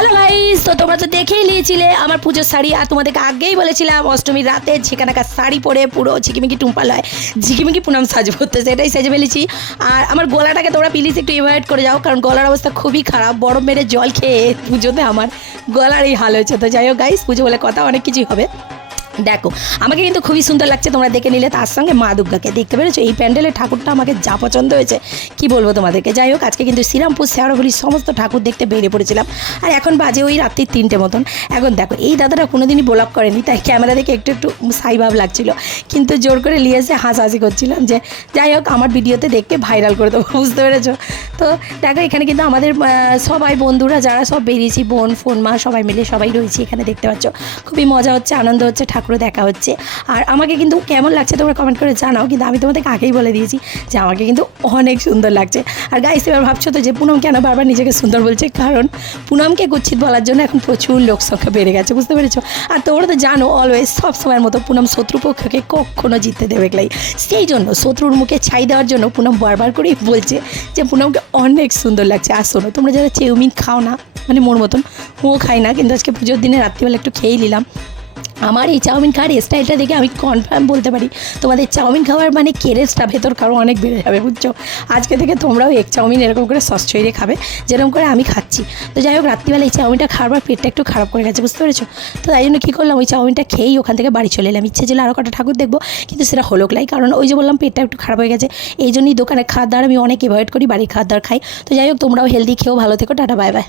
Hello guys, তো তোমরা তো দেখেই নিয়েছিলে আমার পুজোর শাড়ি। আর তোমাদেরকে আগেই বলেছিলাম অষ্টমীর রাতে ঝিকানাকা শাড়ি পরে পুরো ঝিকিমিকি টুম্পা লয় ঝিকিমিকি পুনাম সাজবো, তো সেটাই সেজে ফেলেছি। আর আমার গলাটাকে তোমরা প্লিজ একটু এভয়েড করে যাও, কারণ গলার অবস্থা খুবই খারাপ। বরফ মেরে জল খেয়ে পুজোতে আমার গলার এই হাল হয়েছে। তো যাই হোক গাইস, পুজো বলে কথা, অনেক কিছুই হবে। দেখো, আমাকে কিন্তু খুবই সুন্দর লাগছে, তোমরা দেখে নিলে। তার সঙ্গে মা দুর্গাকে দেখতে পেরেছো। এই প্যান্ডেলের ঠাকুরটা আমাকে যা পছন্দ হয়েছে কি বলবো তোমাদেরকে। যাই হোক, আজকে কিন্তু শ্রীরামপুর শেওড়াফুলির সমস্ত ঠাকুর দেখতে বেরিয়ে পড়েছিলাম। আর এখন বাজে ওই রাত্রির 3টে মতন। এখন দেখো, এই দাদাটা কোনোদিনই ব্লগ করেনি, তাই ক্যামেরা দেখে একটু একটু সাইভাব লাগছিল, কিন্তু জোর করে নিয়ে এসে হাসাহাসি করছিলাম যে যাই হোক আমার ভিডিওতে দেখে ভাইরাল করে দেবো, বুঝতে পেরেছো। তো দেখো, এখানে কিন্তু আমাদের সবাই বন্ধুরা যারা সব বেরিয়েছি, বোন ফোন মা সবাই মিলে সবাই রয়েছি এখানে, দেখতে পাচ্ছ। খুবই মজা হচ্ছে, আনন্দ হচ্ছে, ঠাকুরও দেখা হচ্ছে। আর আমাকে কিন্তু কেমন লাগছে তোমরা কমেন্ট করে জানাও, কিন্তু আমি তোমাদেরকে আগেই বলে দিয়েছি যে আমাকে কিন্তু অনেক সুন্দর লাগছে। আর গাইস, এবার ভাবছো তো যে পুনম কেন বারবার নিজেকে সুন্দর বলছে, কারণ পুনমকে কুচ্ছিত বলার জন্য এখন প্রচুর লোক সংখ্যা বেড়ে গেছে, বুঝতে পেরেছো। আর তোমরা তো জানো অলওয়েজ সব সময়ের মতো পুনম শত্রুপক্ষকে কখনো জিততে দেবে গেলাই। সেই জন্য শত্রুর মুখে ছাই দেওয়ার জন্য পুনম বারবার করেই বলছে যে পুনমকে অনেক সুন্দর লাগছে। আর শোনো, তোমরা যারা চাউমিন খাও না, মানে মোর মতন, ও খাই না, কিন্তু আজকে পুজোর দিনে রাত্রিবেলা একটু খেয়েই নিলাম। আমার এই চাউমিন খাওয়ার স্টাইলটা দেখে আমি কনফার্ম বলতে পারি তোমাদের চাউমিন খাওয়ার মানে কেরেজটা ভেতর কারো অনেক বেড়ে যাবে, বুঝছো। আজকে থেকে তোমরাও এক চাউমিন এরকম করে সস ছড়িয়ে খাবে, যেরকম করে আমি খাচ্ছি। তো যাই হোক, রাত্রিবেলা এই চাউমিনটা খাওয়ার পেটটা একটু খারাপ করে গেছে, বুঝতে পেরেছো। তো তাই জন্য কী করলাম, ওই চাউমিনটা খেয়েই ওখান থেকে বাড়ি চলে এলাম। ইচ্ছে ছিল আরও কটা ঠাকুর দেখবো, কিন্তু সেটা হলো লাই, কারণ ওই যে বললাম পেটটা একটু খারাপ হয়ে গেছে। এই জন্যই দোকানের খাওয়ার দাওয়ার আমি অনেক অ্যাভয়েড করি, বাড়ির খাওয়ার দাওয়ার খাই। তো যাই হোক, তোমরাও হেলদি খেয়েও ভালো থেকো, টাটা বাই বাই।